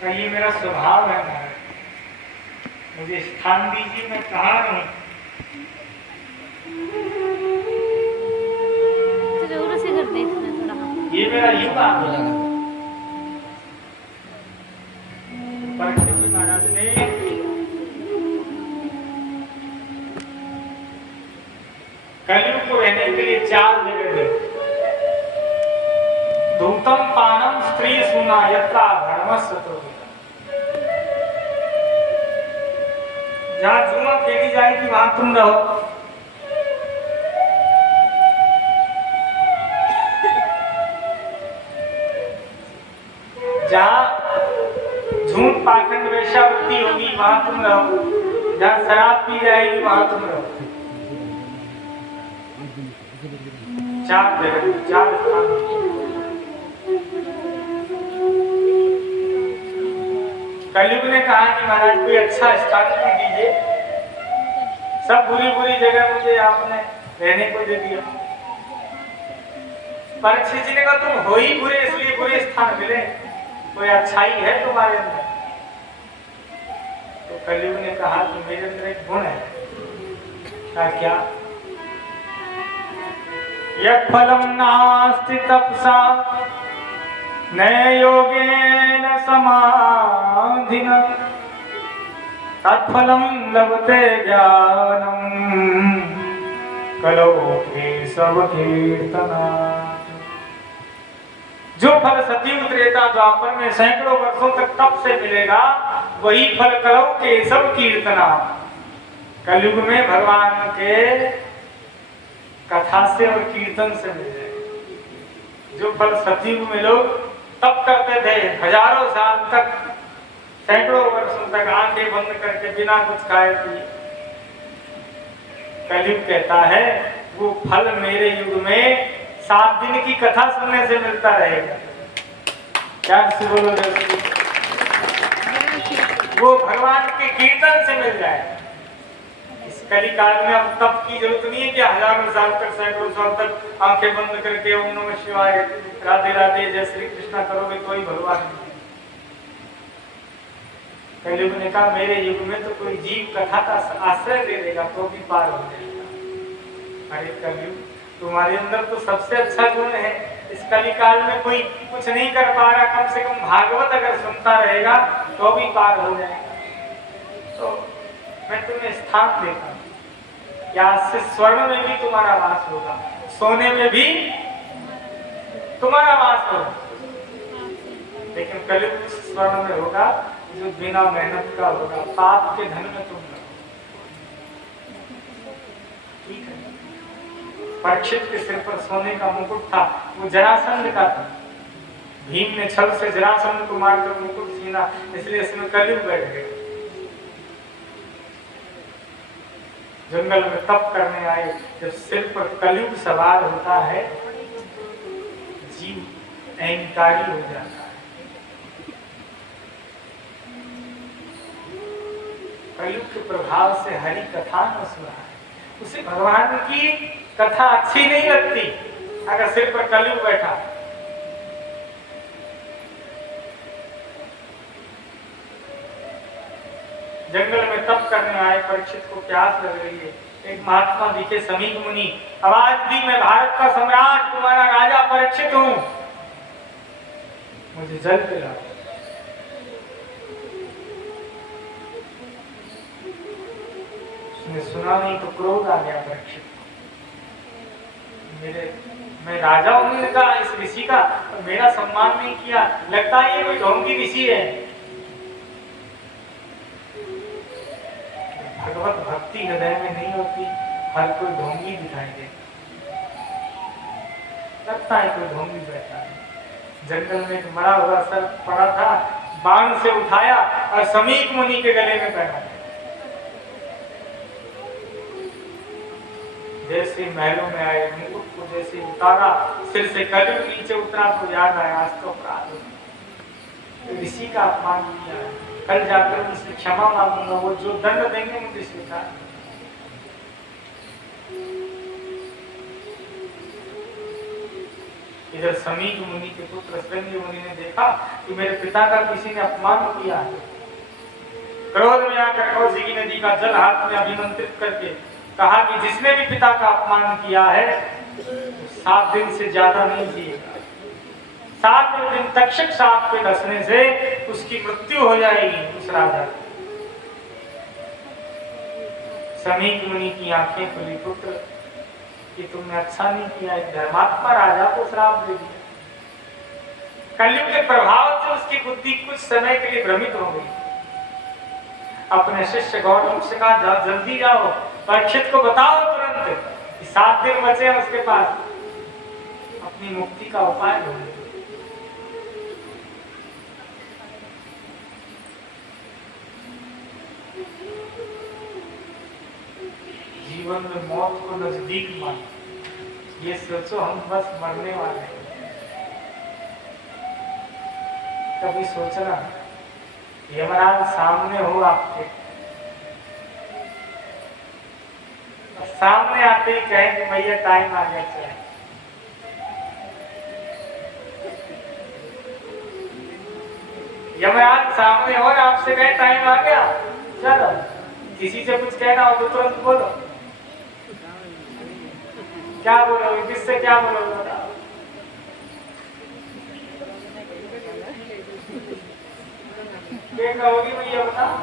तो ये मेरा स्वभाव है महाराज, मुझे स्थान दीजिए, मैं कहाँ रहूं। जरूर से कर दे इसमें थोड़ा। ये मेरा युवा परीक्षित जी महाराज ने कलयुग को रहने के लिए 4 जगह दी। धूतम पानम स्त्री सुना यत्रा धर्मस्व तो, जहां जुआ फेंकी जाएगी वहां तुम रहो, जहां झूठ पाखंड वेश्यावृत्ति होगी वहां तुम रहो, जहां शराब पी जाएगी वहां तुम रहो। 4 जगह, 4 स्थान। कलयुग ने कहा कि महाराज कोई अच्छा स्थान भी दीजिए, सब बुरी बुरी जगह मुझे आपने रहने को दे दिया। परीक्षित जी ने कहा तुम हो ही बुरे, इसलिए बुरे स्थान मिले, कोई अच्छाई है तुम्हारे अंदर? तो कलयुग ने कहा कि मेरे अंदर एक गुण है। क्या? यत् फलम नास्ति तपसा न योगेन समाधिना तत्फलम लभते ज्ञानम कलौ केशव कीर्तना। जो फल सतयुग त्रेता द्वापर में सैकड़ों वर्षों तक तप से मिलेगा, वही फल कलौ केशव कीर्तना। कलयुग में भगवान के कथा से और कीर्तन से मिल जाएगा। जो फल सतयुग में लोग तप करते थे हजारों साल तक, सैकड़ों वर्षों तक आंखें बंद करके बिना कुछ खाए पिए, कलयुग कहता है वो फल मेरे युग में 7 दिन की कथा सुनने से मिलता रहेगा। क्या बोलो, वो भगवान के कीर्तन से मिल जाएगा। इस कली काल में अब तप की जरूरत नहीं है कि हजारों साल तक, सैकड़ों साल तक आंखें बंद करके ओम नमः शिवाय, राधे राधे, जय श्री कृष्णा करोगे तो ही भगवान मिलेगा। कलयुग ने कहा मेरे युग में तो कोई जीव कथा का आश्रय ले लेगा तो भी पार हो जाएगा। अरे कलयुग, तुम्हारे अंदर तो सबसे अच्छा गुण है। इस कली काल में कोई कुछ नहीं कर पा रहा, कम से कम भागवत अगर सुनता रहेगा तो भी पार हो जाएगा। तो मैं तुम्हें स्थान देता हूँ, आज से स्वर्ण में भी तुम्हारा वास होगा, सोने में भी तुम्हारा वास होगा, लेकिन कलयुग स्वर्ण में होगा जो बिना मेहनत का होगा, पाप के धन में तुम रहो। ठीक है। परीक्षित के सिर पर सोने का मुकुट था, वो जरासंध का था। भीम ने छल से जरासंध को मारकर मुकुट छीना, इसलिए इसमें कलयुग बैठ गया। जंगल में तप करने आए, जब सिर पर कलयुग सवार होता है, जीव अहंकारी हो जाता है। कलयुग के प्रभाव से हरि कथा न सुना है, उसे भगवान की कथा अच्छी नहीं लगती अगर सिर पर कलयुग बैठा। जंगल में तप करने आए परीक्षित को प्यास लग रही है। एक महात्मा दिखे समीप मुनि, आवाज दी मैं भारत का सम्राट तुम्हारा राजा परीक्षित हूं, मुझे जल पिलाओ। उसने सुना नहीं तो क्रोध आ गया परीक्षित, मैं राजा हूं कहा इस ऋषि का, मेरा सम्मान नहीं किया, लगता है ये कोई ढोंगी ऋषि है। भगवत भक्ति हृदय में नहीं होती, हर कोई ढोंगी दिखाई दे, लगता है कोई ढोंगी बैठा है। जंगल में एक मरा हुआ सर्प पड़ा था, बाण से उठाया और समीप मुनि के गले में पहना। जैसे महलों में आए, मुकुट को जैसे उतारा, सिर से कलयुग नीचे उतरा तो याद आया आज तो अपराध हो, ऋषि का अपमान किया है, कल जाकर उनसे क्षमा मांगूंगा, वो जो दंड देंगे मुझे स्वीकार। इधर समीक मुनि के पुत्र श्रृंगी मुनि ने देखा कि मेरे पिता का किसी ने अपमान किया है। क्रोध में आकर कौशिकी नदी का जल हाथ में अभिमंत्रित करके कहा कि जिसने भी पिता का अपमान किया है 7 दिन से ज्यादा नहीं जिएगा। 7वें दिन तक्षक सांप पे डसने से उसकी मृत्यु हो जाएगी उस राजा की। समीक मुनि की आंखें खुली, पुत्र कि तुमने अच्छा नहीं किया, एक धर्मात्मा राजा को श्राप दे दिया। कलयुग के प्रभाव से उसकी बुद्धि कुछ समय के लिए भ्रमित हो गई। अपने शिष्य गौतम से कहा जल्दी जाओ, परीक्षित को बताओ तुरंत कि 7 दिन बचे हैं उसके पास, अपनी मुक्ति का उपाय ढूंढो। जीवन में मौत को नजदीक मान, ये सोचो हम बस मरने वाले हैं। कभी सोचना यमराज सामने हो आपके, सामने आते ही कहें कि भैया टाइम आ गया चले। यमराज सामने हो और आपसे कहे टाइम आ गया चलो, किसी से कुछ कहना हो तो तुरंत बोलो। क्या बोलोगे, किससे क्या बोलोगे बताओ? क्या कहोगी भैया बताओ?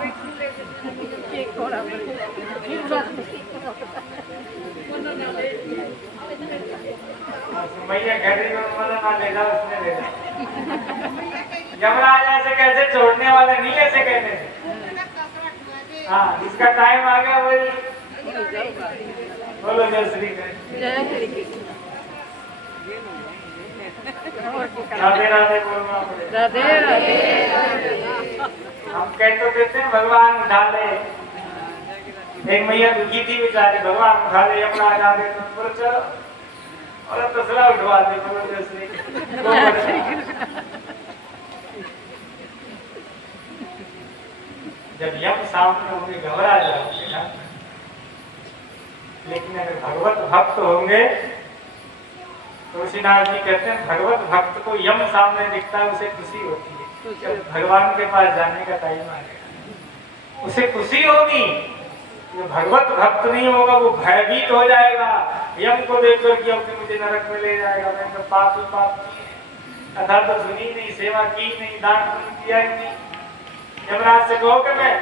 भैया घड़ी में मना ना ले जाओ, उसने ले जाओ। यमराज ऐसे कैसे छोड़ने वाले नहीं, ऐसे कहने से। हाँ, जिसका टाइम आ गया वही बोलो जय श्री कृष्ण। राधे राधे बोलना पड़ेगा। राधे राधे। हम कह तो देते हैं भगवान उठा ले, एक मैया दुखी थी बेचारी, भगवान उठा ले, यमराज आ गए तो बोलो चलो, और तसला उठवा दे, बोलो जय श्री कृष्ण। जब यम सामने होंगे घबरा जाओगे ना, लेकिन अगर भगवत भक्त होंगे तो तुलसीदास जी कहते हैं भगवत भक्त को यम सामने दिखता है उसे खुशी होती है। जब भगवान के पास जाने का टाइम आएगा उसे खुशी होगी। जो भगवत भक्त नहीं होगा वो भयभीत हो जाएगा, यम को देखकर कि अब मुझे नरक में ले जाएगा, मैंने तो पाप किए, अथा तो सुनी नहीं, सेवा की नहीं, दान पुण्य किया ही नहीं। यमराज से कहो कि मैं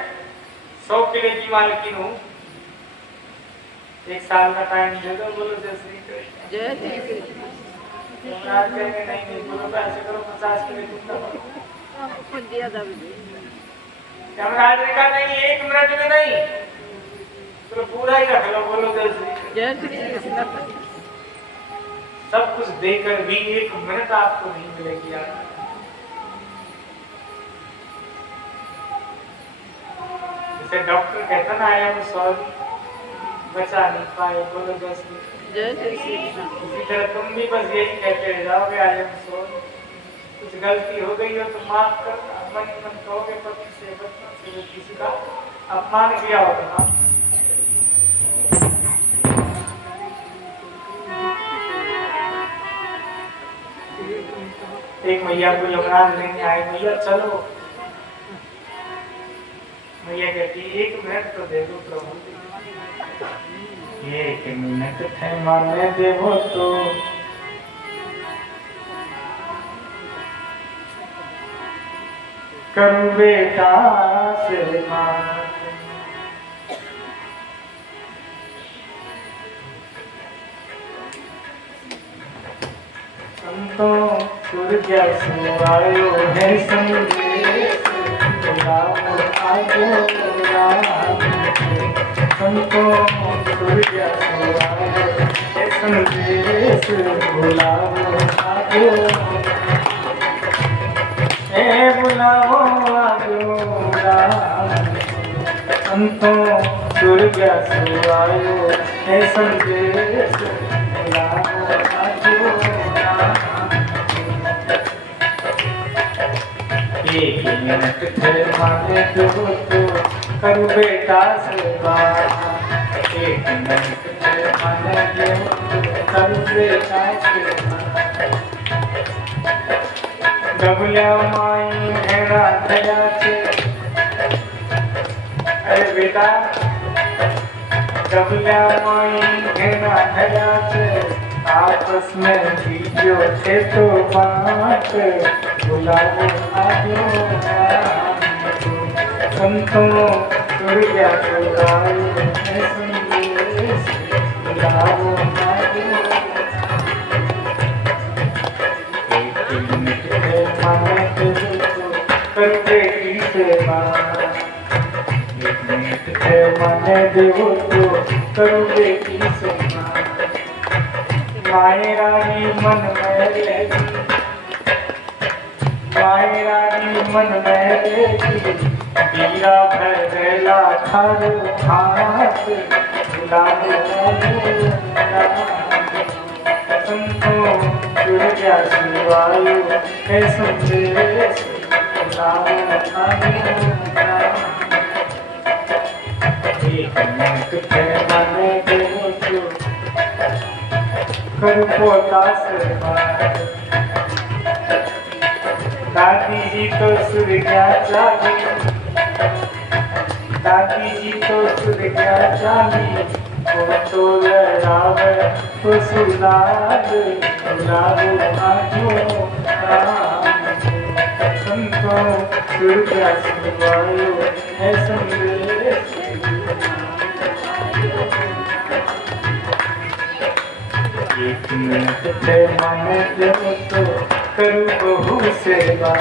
100 किले की मालकिन हूँ, 1 साल का टाइम दे दो, बोलो जय श्री कृष्ण। जय श्री कृष्ण। यमराज कहेंगे नहीं बोलो तो ऐसे करो 50 किले दूंगा। यमराज ने कहा नहीं 1 मिनट में नहीं, तो पूरा ही रख लो, बोलो जय श्री कृष्ण। जय श्री कृष्ण। सब कुछ देकर भी 1 मिनट आपको नहीं मिलेगी यार। जैसे डॉक्टर कहता ना आई एम सॉरी, बचा नहीं पाए, बोलो जय श्री कृष्ण। इसी तरह तुम भी बस यही कहते रह जाओगे आई एम सॉरी, कुछ गलती हो गई हो तो माफ कर, मन मन कहोगे पति से बचपन से किसी का अपमान किया हो तो माफ। एक मैया को यमराज लेने आए, मैया चलो, मैया कहती 1 मिनट तो दे दो प्रभु, 1 मिनट थे माने देवो तो करूं बेटा से मान। संतों सूर्य सुआयो है संदेश, राम आजो राम, संतों सूर्य सुआयो है संदेश, बुलाओ आजो, ए बुलाओ आजो राम, संतों सूर्य सुआयो है संदेश, बुलाओ आजो राम। 1 मिनट थे माने दो तो करूं बेटा से बात, 1 मिनट थे माने दो तो करूं बेटा से बात। डबल्या माई भेड़ा थया छे। अरे बेटा डबल्या माई भेड़ा थया छे, आपस में बीजो थे तो बात बुलावो आयो संतों दुर्गा बुलायो है संदेश बुलावो आयो। करते की सेवा माने देवो तो करोगे की सेवा। माए रानी मन में रहती, माए रानी मन में रहती, बीरा भरेला थारो हाथ बुलावो संतों दुर्गा शिवायो है संदेश बुलावो एक मिनट थे माने देवो तो करो दास दादी जी तो सूर्या चाली, दादी जी तो सूर्या चाली, वो तो लड़ावे तो सुनाद बुलावो आजो संतों दुर्गा शिवायो है संदेश। एक मिनट थे माने देवो तो करूँ बहु सेवा,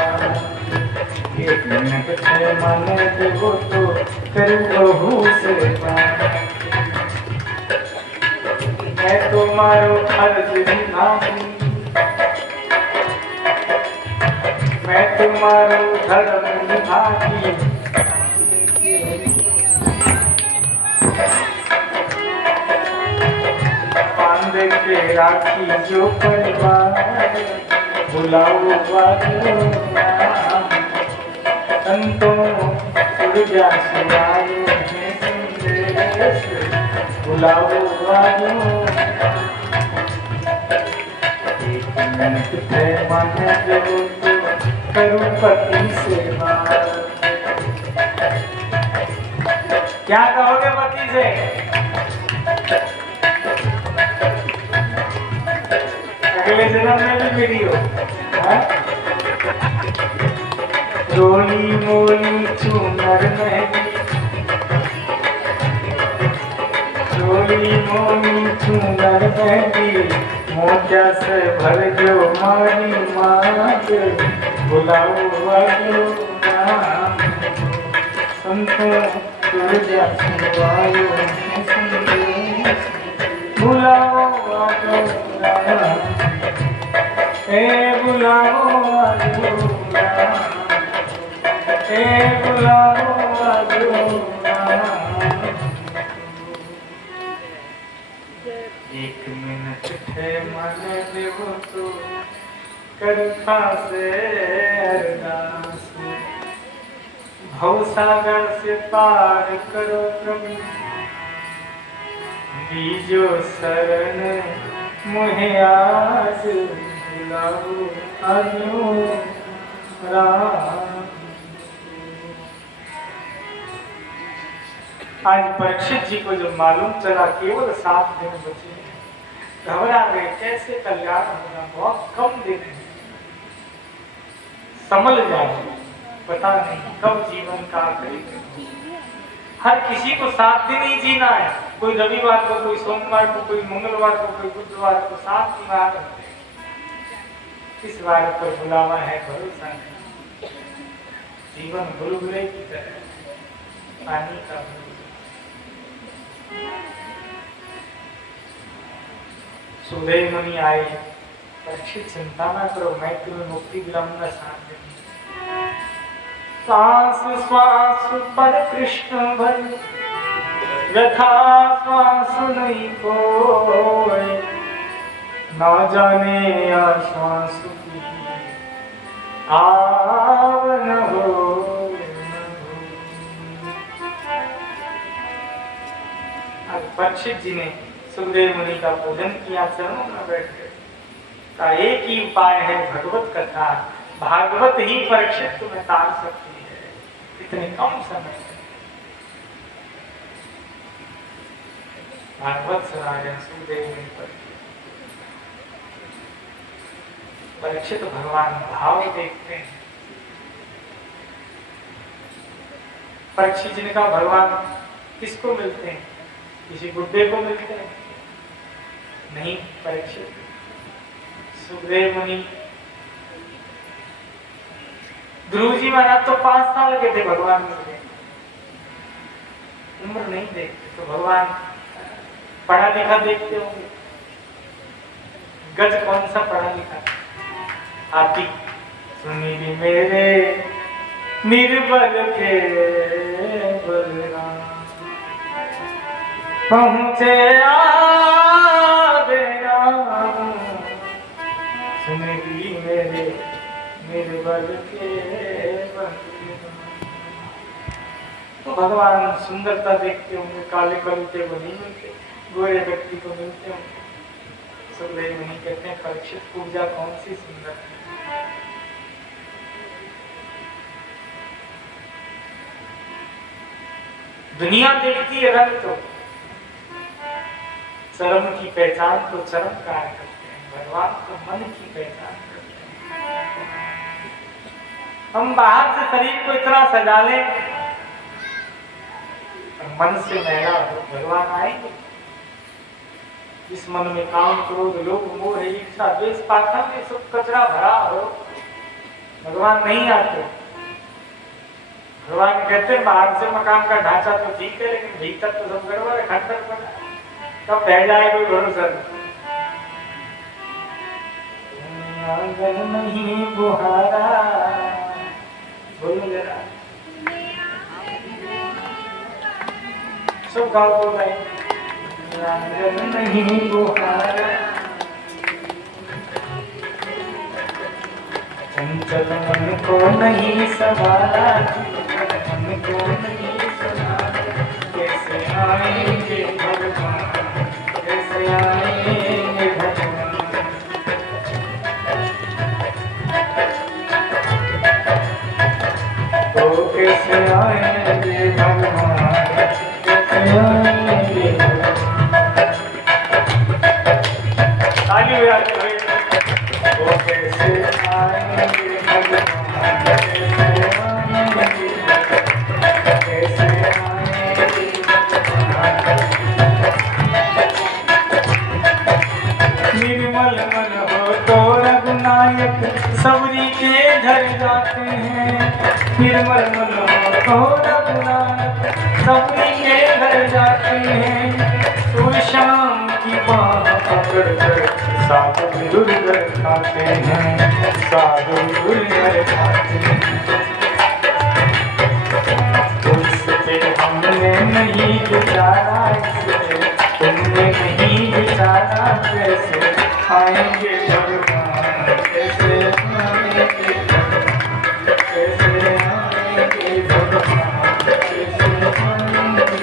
एक मिनट थे माने देवो तो करूँ बहु सेवा। मैं तुम्हारो फर्ज निभाऊं, मैं तुम्हारो धर्म निभाती, बांध के राखी जो परिवार बुलाओ आजो संतों दुर्गा शिवायो है संदेश बुलाओ आजो। एक मिनट थे माने देवो तो करूँ पति सेवा। क्या कहोगे पति से? अगले जन्म में भी मेरी हो। रोली मोली चूनर महंगी, रोली मोली चूनर महंगी, मोजा से भर जो मारी मात बुलाओ आजो संतों दुर्गा शिवायो है संदेश बुलाओ आजो बुलाओ आजो बुलाओ आजो। एक मिनट थे माने देवो तो करता से अरदास, भवसागर से पार करो प्रभु, बीजो शरण मुहे आज बुलाओ आजो राम। आज परीक्षित जी को जब मालूम चला केवल 7 दिन बचे, घबरा गए कैसे कल्याण होगा, बहुत कम दिन है, संभल जाए, पता नहीं कब जीवन का आखिरी दिन। हर किसी को 7 दिन ही जीना है, कोई रविवार को, कोई सोमवार को, कोई मंगलवार को, कोई बुधवार को, 7 दिन आ गए। इस बार पर बुलावा है, भरोसा नहीं। जीवन बुलबुले की तरह पानी का सुदय मुनि आए, परीक्षित चिंता ना करो, मैं तुम्हें मुक्ति दिलाऊंगा 7 दिन। सांस श्वास पर कृष्ण भर व्यथा श्वास नहीं कोई, ना जाने आश्वास की आवन हो। परीक्षित जी ने सुखदेव मुनि का पूजन किया, चरणों में बैठ गए। का एक ही उपाय है भगवत कथा, भागवत ही परीक्षित तुम्हें तार सकती है इतने कम समय में। भागवत सुनाया सुखदेव ने परीक्षित भगवान भाव देखते हैं। परीक्षित जी ने कहा भगवान किसको मिलते हैं? किसी बुड्ढे को मिलते हैं? नहीं परीक्षित, सुखदेव मुनि ध्रुव जी महाराज तो 5 साल के थे, भगवान मिले, उम्र नहीं देखते। तो भगवान पढ़ा लिखा देखते होंगे। गज कौन सा पढ़ा लिखा? हाथी। सुनील मेरे निर्बल के बलराम, पहुँचे आदेरा, सुनील मेरे निर्बल के बलराम। तो भगवान सुंदरता देखते होंगे, काले कलूटे को नहीं मिलते, गोरे व्यक्ति को मिलते होंगे। सुखदेव मुनि कहते हैं परीक्षित पूजा कौन सी सुंदर है। दुनिया देखती है रंग, तो चरम की पहचान तो चरम कार्य करते हैं, भगवान तो मन की पहचान करते हैं। हम बाहर से शरीर को इतना सजा लें, मन से मैला हो, भगवान आएंगे? जिस मन में काम क्रोध लोभ मोह ईर्षा द्वेष पाखंड ये सब कचरा भरा हो, भगवान नहीं आते। भगवान कहते हैं बाहर से मकान का ढांचा तो ठीक है, लेकिन भीतर तो सब गड़बड़ है, खंडर बना, कब बह जाए कोई भरोसा नहीं। बुहारा बोलो जरा, सब गाँव बोल रहे हैं नहीं बुहारा, चंचल मन को नहीं संभाला, मन को नहीं संभाला, कैसे आएंगे भगवान, कैसे आएंगे भगवान। तो कैसे आएंगे भगवान, कैसे आएंगे भगवान। ताली बजाते हुए वो कैसे आएंगे भगवान, कैसे आएंगे, कैसे आएंगे भगवान। निर्मल मन हो तो रघुनायक सबरी के घर जाते हैं, निर्मल मन हो तो रघुनायक सबरी के घर जाते हैं। तो शाम की बात पकड़ कर साधु दुर्गर खाते हैं, साधु दुर्गर खाते हैं। उससे हमने नहीं विचारा, इससे तुमने नहीं विचारा, कैसे आएंगे भगवान, कैसे आएंगे भगवान, कैसे आएंगे भगवान, कैसे आएंगे।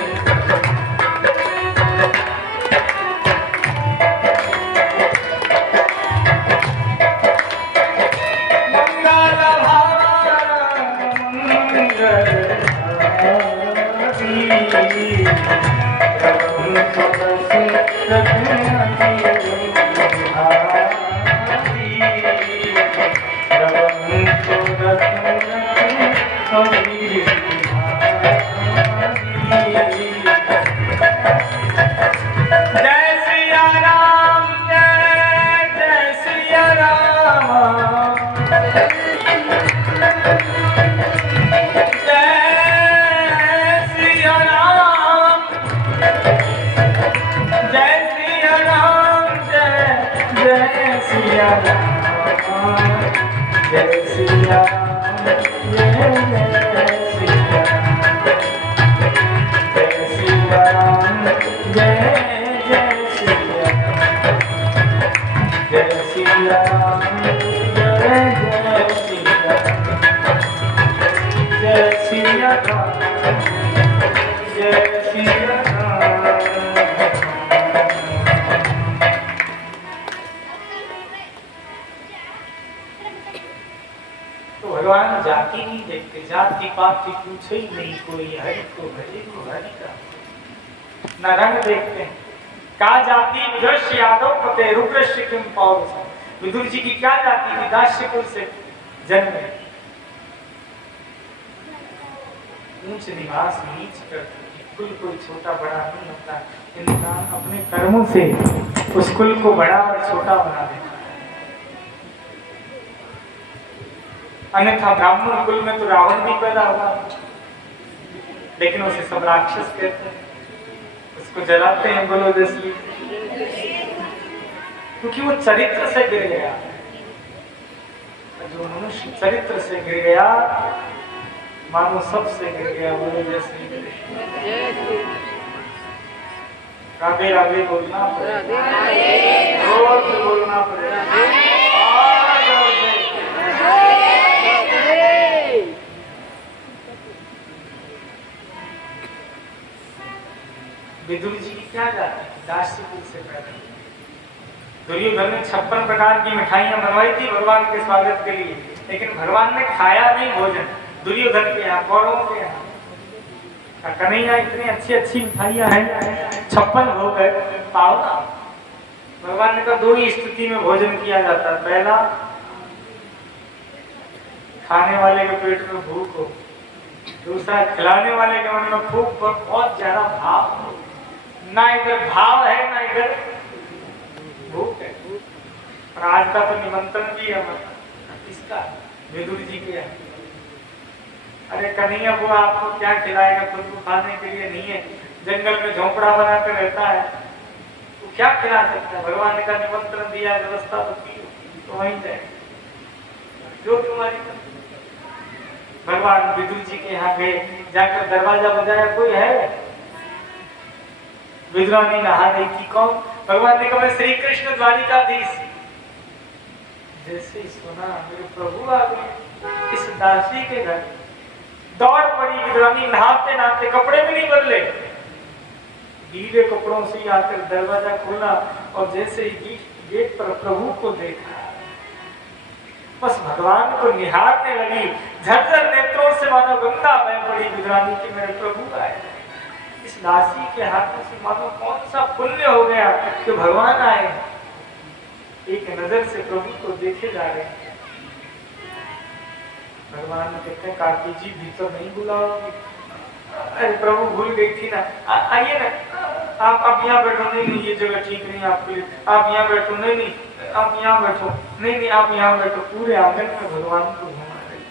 कि जाति पाति पूछे ही नहीं कोई, हरि को भजे को हरि का। न रंग देखते हैं, का जाति विदुष यादव पते रुद्रश्य किम पौरुष। विदुर जी की क्या जाति थी? दास्य कुल से जन्मे, ऊंच निवास नीच करते, कुल कोई छोटा बड़ा नहीं होता, इंसान अपने कर्मों से उस कुल को बड़ा और छोटा बना देता है। अन्यथा ब्राह्मण कुल में तो रावण भी पैदा हुआ, लेकिन उसे सब राक्षस कहते हैं, उसको जलाते हैं गोलोदस्यु, क्योंकि वो चरित्र से गिर गया। जो मनुष्य चरित्र से गिर गया, मानो सबसे गिर गया। बोलो जय श्री कृष्ण। राधे राधे बोलना पड़ेगा, जोर से बोलना पड़ेगा। विदुर जी की क्या जाति? दास्य कुल से पैदा। दुर्योधन ने 56 प्रकार की मिठाइयां बनवाई थी भगवान के स्वागत के लिए, लेकिन भगवान ने खाया नहीं भोजन। दुर्योधन के यहाँ, कौरवों के यहाँ कन्हैया इतनी अच्छी अच्छी मिठाइयां हैं, 56 हो गए, पाओ ना। भगवान ने कहा दो ही स्थिति में भोजन किया जाता है, पहला खाने वाले के पेट में भूख हो, दूसरा खिलाने वाले के मन में भूख पर बहुत ज्यादा भाव हो। ना इधर भाव है ना इधर भूख है। और आज का तो निमंत्रण भी है इसका, विदुर जी के यहाँ। अरे कन्हैया वो आपको क्या खिलाएगा, खुद को खाने के लिए नहीं है, जंगल में झोंपड़ा बनाकर रहता है, वो क्या खिला सकता है? भगवान का निमंत्रण दिया, व्यवस्था तो की, तो वहीं जाए जो तुम्हारी। भगवान विदुर जी के यहाँ गए, जाकर दरवाजा बजाया, कोई है? विदुरानी नहा रही थी, कौन? भगवान ने कहा श्री कृष्ण द्वारिकाधीश। जैसे ही सुना मेरे प्रभु आ गए इस दासी के घर, दौड़ पड़ी विदुरानी, नहाते नहाते, कपड़े भी नहीं बदले, गीले कपड़ों से आकर दरवाजा खोला और जैसे ही गेट पर प्रभु को देखा, बस भगवान को निहारने लगी। झरझर नेत्रों से मानो गंगा बह पड़ी विदुरानी की मेरे प्रभु आए। इस दासी के हाथों से मानो कौन सा पुण्य हो गया कि भगवान आए, एक नजर से प्रभु को देखे जा रहे हैं। भगवान ने कहते हैं काकी जी भीतर नहीं बुलाओगे? अरे प्रभु भूल गई थी ना, आइए ना आप यहाँ बैठो। नहीं नहीं ये जगह ठीक नहीं आपके लिए, आप यहाँ बैठो। नहीं नहीं आप यहाँ बैठो। नहीं नहीं आप यहाँ बैठो। पूरे आंगन में भगवान को घुमा रही।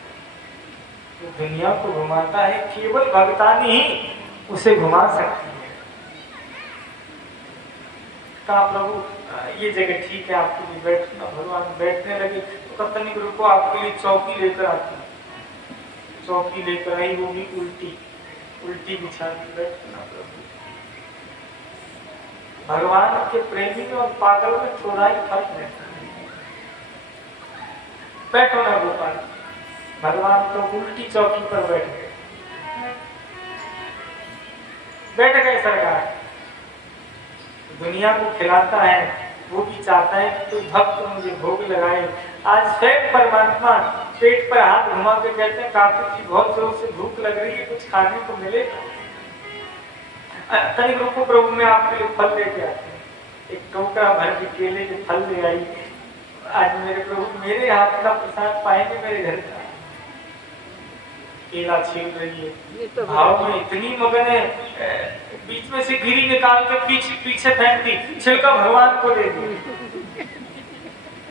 तो दुनिया को घुमाता है केवल भगतानी ही उसे घुमा सकती है। कहा प्रभु ये जगह ठीक है आपके लिए, बैठना। भगवान बैठने लगे तो कतनी रुको, आपके लिए चौकी लेकर आती। चौकी लेकर आई, वो भी उल्टी बिछा दी, बैठना प्रभु। भगवान के प्रेमी और पागल में थोड़ा ही फर्क रहता है। बैठो ना गोपाल। भगवान तो उल्टी चौकी पर बैठ गए, सरकार। दुनिया को खिलाता है, वो भी चाहता है कि कोई भक्त मुझे भोग लगाए। आज स्वयं परमात्मा पेट पर हाथ घुमा के कहते हैं काकी जी बहुत जोर से भूख लग रही है, कुछ खाने को मिलेगा? कई लोगों को प्रभु में आपके लिए फल लेके आते हैं। एक टोकरा भर के केले के फल ले आई। आज मेरे प्रभु मेरे हाथ का प्रसाद पाएंगे मेरे घर का। केला छील रही है, भाव में इतनी मगन है, बीच में से गिरी निकाल के पीछे फेंक दी, छिलका भगवान को दे दी।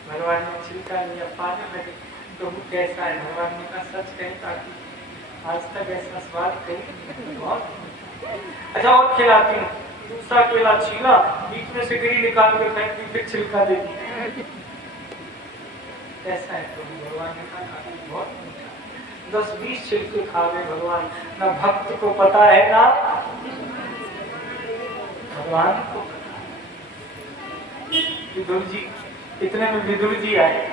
भगवान ने छिलका लिया, पाने लगे। प्रभु कैसा है? भगवान ने कहा सच कहीं काकी, आज तक ऐसा स्वाद कहीं बहुत। अच्छा और खिलाती हूँ। दूसरा केला छीला, बीच में से गिरी निकाल के फेंक दी, फिर छिलका दे दी। कैसा है प्रभु? भगवान ने कहा बहुत 10-20 छिलके खा गए भगवान। ना भक्त को पता है ना भगवान को। विदुर जी, इतने में विदुर जी आए।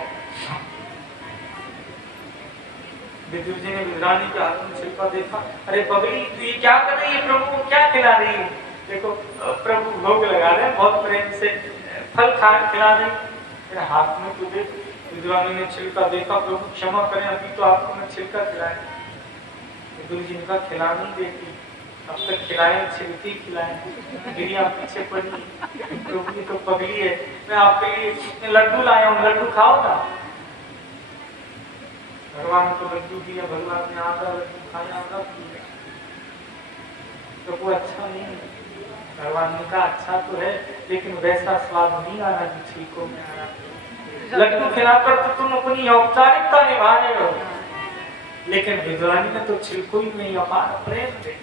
विदुर जी ने विदुरानी के हाथ में छिलका देखा। अरे पगली तू ये क्या कर रही है? प्रभु को क्या खिला रही है? देखो प्रभु भोग लगा रहे हैं, बहुत प्रेम से फल खिला रहे। मेरे हाथ में तो देख। विदुरानी ने छिलका देखा। प्रभु क्षमा करें, अभी तो आपको मैं छिलका खिलाया। विदुर जी ने कहा खिला नहीं देती, अब तक खिलाए छिलती खिलाए, गिरिया पीछे पड़ी, प्रभु की तो पगली है, मैं आपके लिए लड्डू लाया हूँ, लड्डू खाओ ना। भगवान को लड्डू दिया, भगवान ने आधा लड्डू खाया, आधा पिया। प्रभु अच्छा नहीं है। भगवान ने कहा अच्छा तो है, लेकिन वैसा स्वाद नहीं आना जो छिलकों में आया। लड्डू खिलाकर तो तुम अपनी औपचारिकता निभा रहे हो, लेकिन विद्वानी ने तो छिलकों में ही अपार प्रेम दे दिया।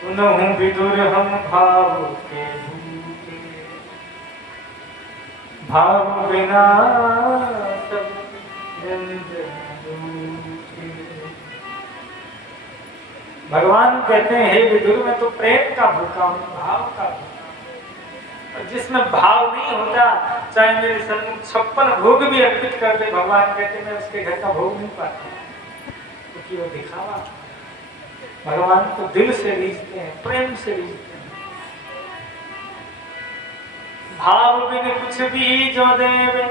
सुनहु विदुर हम भाव के भूखे, भाव बिना सब व्यंजन रूठे। भगवान कहते हैं हे विदुर, मैं तो प्रेम का भूखा हूँ, भाव का भूखा। और जिसमें भाव नहीं होता, चाहे मेरे सन्मुख 56 भोग भी अर्पित कर दे, भगवान कहते मैं उसके घर का भोग नहीं पाता, क्योंकि वो दिखावा। भगवान को दिल से रीझते हैं, प्रेम से रीझते हैं। भाव बिन कुछ भी जो देवे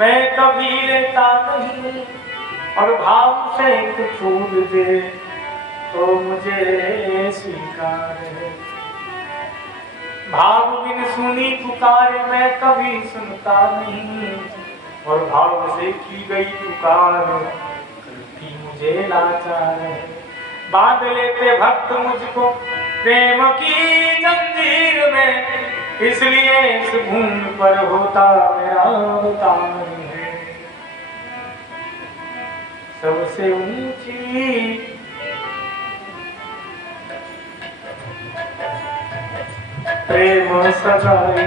मैं कभी लेता नहीं, और भाव से एक फूल दे तो मुझे स्वीकार है। भाव बिन सुनी पुकार मैं कभी सुनता नहीं, और भाव से की गई पुकार करती मुझे लाचार है। बांध लेते भक्त मुझको प्रेम की जंजीर में, इसलिए इस भूमि पर होता मेरा अवतार है। सबसे ऊंची प्रेम सगाई,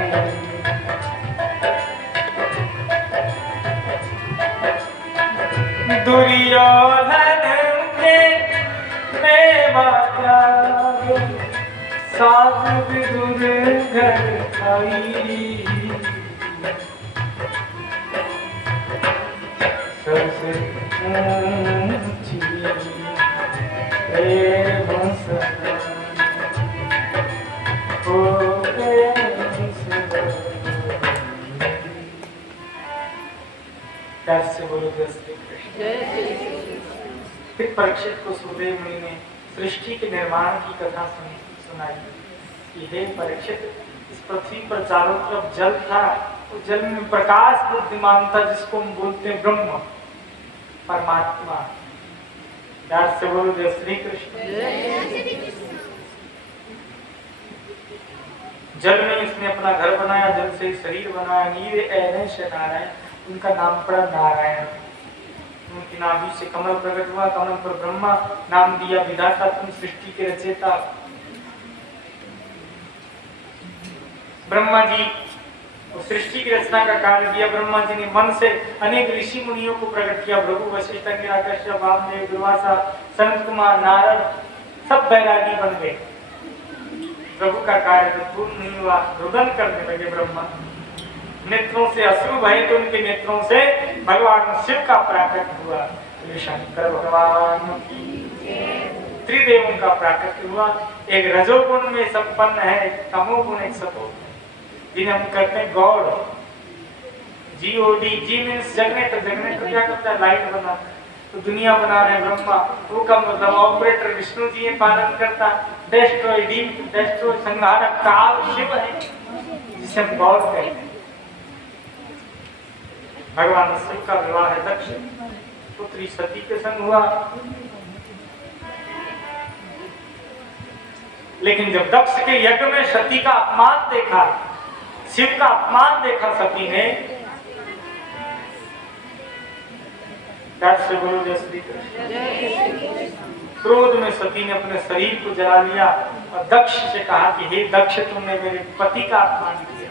दुर्योधन के मेवा त्याग, साध विदुर घर आई। सबसे ऊंची प्रेम सगाई, से बोलो जय श्री कृष्ण। फिर परीक्षित को सुखदेव मुनि ने सृष्टि के निर्माण की कथा सुनाई कि हे परीक्षित, इस पृथ्वी पर चारों तरफ जल था, तो जल में प्रकाश बुद्धिमान था, जिसको हम बोलते हैं ब्रह्म परमात्मा। प्यार से बोलो जय श्री कृष्ण। जल में इसने अपना घर बनाया, जल से शरीर बनाया। नीर ऐने से नारायण, उनका नाम पड़ा नारायण। उनकी नाभि से कमल प्रकट हुआ, कमल पर ब्रह्मा नाम दिया विधाता, तुम सृष्टि के रचयिता। ब्रह्मा जी सृष्टि की रचना का कार्य किया। ब्रह्मा जी ने मन से अनेक ऋषि मुनियों को प्रकट किया। भृगु, वशिष्ठ, अंगिरा, कश्यप, वामदेव, दुर्वासा, सनत कुमार, नारद, सब बैरागी बन गए। प्रभु का कार्य पूर्ण नहीं हुआ, रुदन करने लगे ब्रह्मा। नेत्रों से अश्रु बहे तो उनके नेत्रों से भगवान शिव का प्राकट हुआ। शंकर भगवान त्रिदेवों का प्राकट हुआ। एक रजोगुण में संपन्न है, एक तमोगुण, एक सतोगुण, जिन्हें हम कहते हैं God. GOD, G means generator. Generator क्या करता है? लाइट बनाता है। तो दुनिया बना रहे ब्रह्मा, वो का मतलब ऑपरेटर विष्णु जी है, पालन करता। डेस्ट्रॉय, डेस्ट्रॉय, संहारक काल शिव है, जिसे हम गौड़ कहते हैं। भगवान शिव का विवाह है दक्ष पुत्री सती के संग हुआ। लेकिन जब दक्ष के यज्ञ में सती का अपमान देखा, शिव का अपमान देखा सती ने, से बोलो जय श्री कृष्ण। क्रोध में सती ने अपने शरीर को जला लिया और दक्ष से कहा कि हे दक्ष, तुमने मेरे पति का अपमान किया।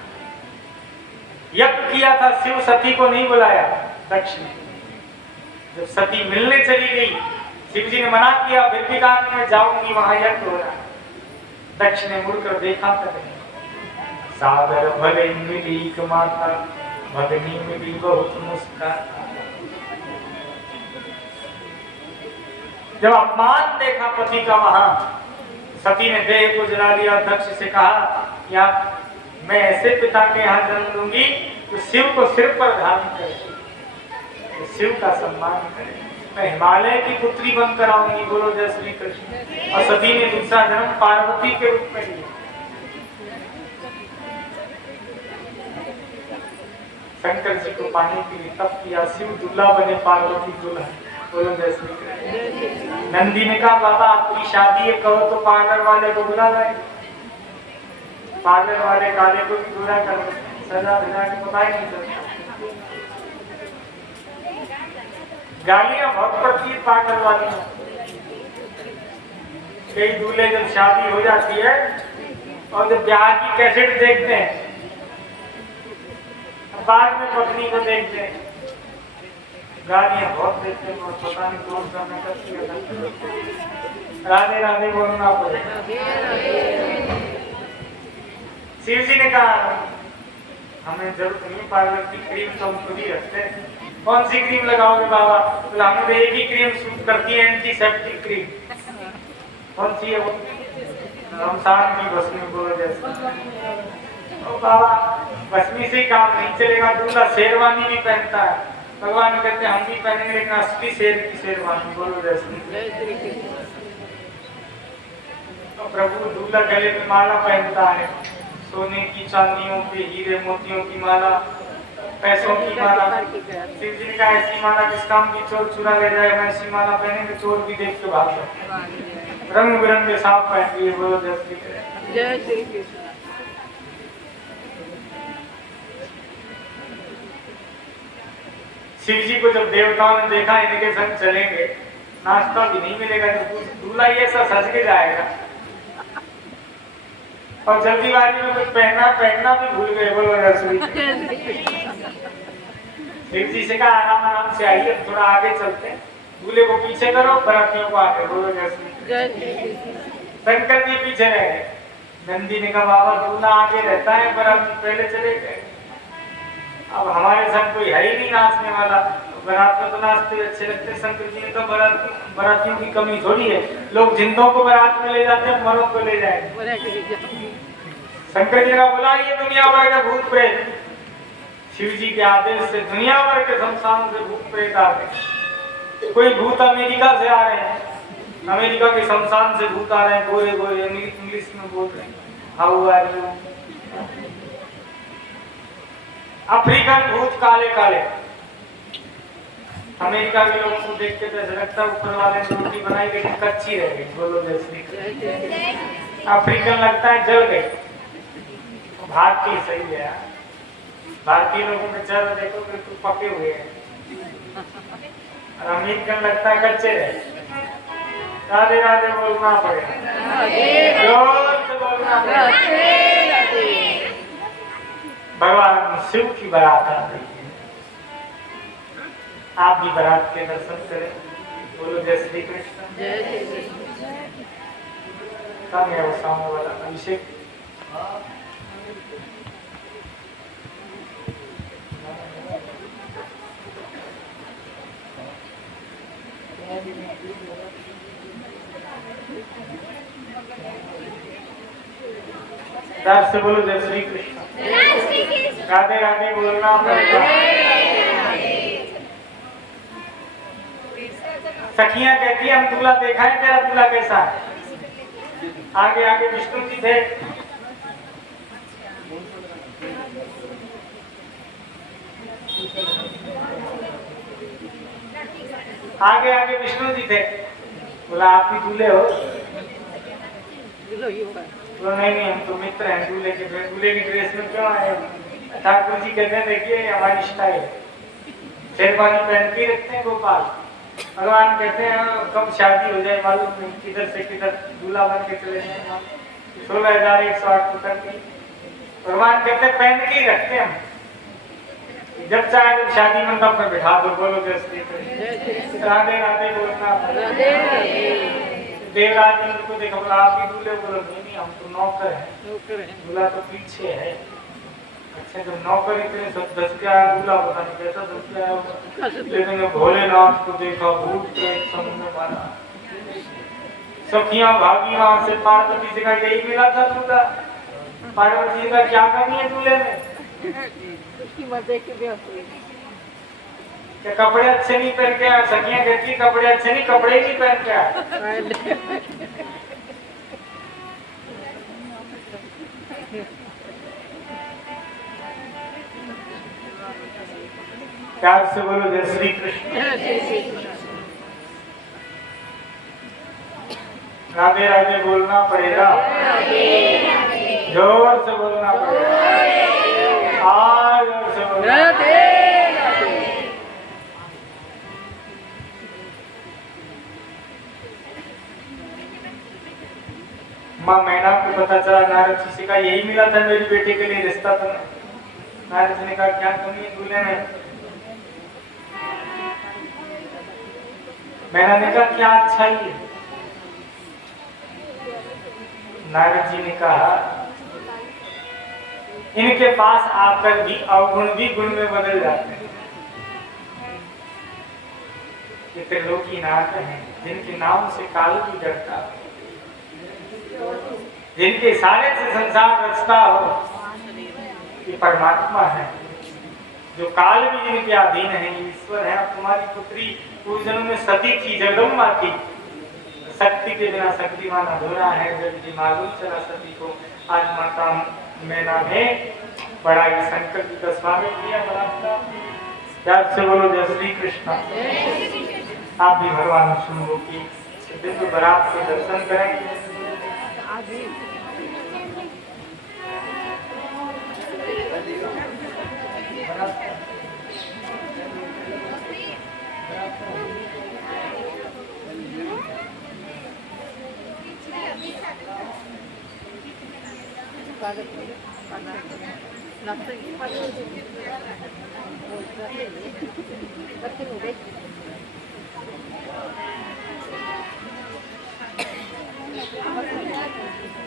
यज्ञ किया था, शिव सती को नहीं बुलाया दक्ष ने। जब सती मिलने चली गई, शिव जी ने मना किया, फिर भी कहा मैं जाऊंगी, वहां यज्ञ हो रहा है। दक्ष ने मुड़कर देखा तक नहीं। सागर भले मिली माता, भगनी मिली बहुत मुस्कान। जब अपमान देखा पति का वहां, सती ने देह को जला लिया। दक्ष से कहा कि आप, मैं ऐसे पिता के यहाँ जन्म लूंगी तो शिव को सिर पर धारण करे, तो शिव का सम्मान करे। मैं हिमालय की पुत्री बनकर आऊंगी, बोलो जय श्री कृष्ण। और सती ने दूसरा जन्म पार्वती के रूप में लिया। शंकर जी को पाने के लिए तप किया, शिव दूल्हा बने, पार्वती दूल्हा। बोलो जय श्री कृष्ण। नंदी ने कहा बाबा आपकी शादी है, कहो तो पार्लर वाले को बुला लाए। पार्लर वाले काले को भी बुला कर सजा दिला के पता ही नहीं चलता। गालियां बहुत पड़ती है पार्लर वाली। कई दूल्हे जब शादी हो जाती है और जब ब्याह की कैसेट देखते हैं, बाद में पत्नी को देखते हैं, गालियां बहुत देते हैं और पता नहीं कौन सा मैं करती है। राधे राधे बोलना पड़ेगा। शिव जी ने कहा हमें जरूरत नहीं पार्लर की, क्रीम तो हम खुद ही रखते हैं। कौन सी क्रीम लगाओगे बाबा? तो हमें तो एक ही क्रीम सूट करती है, एंटीसेप्टिक क्रीम। कौन सी है वो? रमजान की भस्मी। बोलो जैसे ओ बाबा भस्मी से ही काम नहीं चलेगा, दूल्हा शेरवानी भी पहनता है। भगवान कहते हैं हम भी पहनेंगे, लेकिन असली शेर की शेरवानी। बोलो जैसे तो प्रभु दूल्हा गले में माला पहनता है, सोने की, चांदियों के, हीरे मोतियों की माला, पैसों की माला। शिव जी ने कहा ऐसी माला किस काम की, चोर चुरा ले जाए। ऐसी माला पहनेंगे चोर भी देख के भाग जाए। रंग बिरंगे सांप पहन लिए। बोलो जय श्री कृष्ण। जय श्री कृष्ण। शिव जी को जब देवताओं ने देखा इनके संग चलेंगे, नाश्ता भी नहीं मिलेगा, तो दूल्हा ये ऐसा सज के जाएगा। और जल्दीबाजी में कुछ पहनना भी भूल गए। बोलो रसोई। शिव जी से कहा आराम आराम से आइए, थोड़ा आगे चलते हैं, दूल्हे को पीछे करो, बरातियों को आगे। बोलो रसोई। शंकर जी पीछे रह गए। नंदी ने कहा बाबा दूल्हा आगे रहता है, बराती पहले चले गए। अब हमारे संग कोई है ही नहीं नाचने वाला, बारात में तो नाचते अच्छे लगते। शंकर जी ने तो बरातियों की कमी थोड़ी है, लोग जिंदों को बारात में ले जाते हैं, मरों को ले जाएंगे। शंकर जी ने बोला ये दुनिया भर के भूत प्रेत, शिव जी के आदेश से दुनिया भर के शमशान से भूत प्रेत आ गए। कोई भूत अमेरिका से आ रहे हैं, अमेरिका के शमशान से भूत आ रहे हैं, गोरे गोरे इंग्लिश में बोल रहे हैं, हाउ आर यू। अफ्रीकन भूत काले काले। अमेरिका के लोगों को देख के तो ऐसा लगता है ऊपर वाले ने रोटी बनाई लेकिन कच्ची रह गई। बोलो जैसे अफ्रीकन लगता है जल गई। भारतीय सही है, भारतीय लोगों के चेहरे देखो बिल्कुल पके हुए हैं, और अमेरिकन लगता है कच्चे रहे। राधे राधे बोलना पड़ेगा, जोर से बोलना पड़ेगा। भगवान शिव की बारात आ रही है, आप भी बारात के दर्शन करें। बोलो जय श्री कृष्ण। कम है वो सामने वाला अभिषेक। से बोलो जय श्री कृष्ण। राधे राधे बोलना पड़ेगा। सखियां कहती है हम दूल्हा देखा है, तेरा दूल्हा कैसा है? आगे आगे विष्णु जी थे, आगे आगे विष्णु जी थे। बोला आप ही दूल्हे हो? तो नहीं हम तो मित्र हैं, दूल्हे की ड्रेस में क्यों आए? ठाकुर जी कहते हैं देखिए हमारी स्टाइल, शेरवानी पहन के रखते हैं गोपाल। भगवान कहते हैं कब शादी हो जाए मालूम नहीं, किधर से किधर दूल्हा बन के चले जाए। 16,108 रुपए की भगवान कहते हैं पहन के ही रखते हैं हम, जब चाहे जब शादी मंडप में बिठा दो। बोलो जय श्री कृष्ण। राधे राधे बोलना। देवराज इंद्र को देखो, बोला आप ही दूल्हे? बोलो नहीं हम तो नौकर हैं, दूल्हा तो पीछे है। अच्छा जब नौकर इतने सब दस के आया, दूल्हा पता नहीं कैसा दस के आया। लेकिन भोलेनाथ को देखा, भूत प्रेत समुद्र मारा। सखियां भागी वहां से, पार्वती जी का यही मिला था दूल्हा। पार्वती जी का क्या कमी है दूल्हे में? उसकी मजे के व्यस्त हुई। क्या कपड़े अच्छे नहीं पहन के आया? सखियां कहती कपड़े अच्छे नहीं, कपड़े ही नहीं पहन के आया। प्यार से बोलो जय श्री कृष्ण। राधे राधे बोलना पड़ेगा, जोर से बोलना पड़ेगा, आज जोर से बोलना। माँ मैना को पता चला नारद जी से कहा यही मिला था मेरी बेटी के लिए रिश्ता तुम्हें। नारद जी ने कहा क्या कमी है दूल्हे में? मैना ने कहा क्या अच्छाई है? नारद जी ने कहा इनके पास आकर भी अवगुण भी गुण में बदल जाते हैं। ये त्रिलोकी नाथ हैं जिनके नाम से काल भी डरता हो, जिनके इशारे से संसार रचता हो। ये परमात्मा है जो काल भी जिनके अधीन है, ईश्वर है। अब तुम्हारी पुत्री पूर्व जन्म में सती थी, जगदम्बा थी। शक्ति के बिना शक्तिमान अधूरा है। जब ये मालूम चला सती को, आज माता मैना ने बड़ा ही शंकर जी का स्वागत किया। बड़ा प्यार से बोलो जय श्री कृष्ण। आप भी भगवान शंभू की दिव्य बरात के दर्शन करें।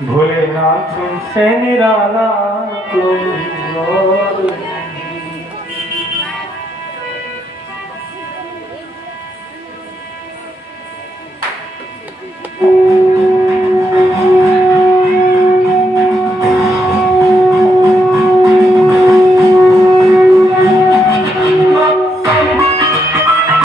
भोलेनाथ से निराला कोई और नहीं।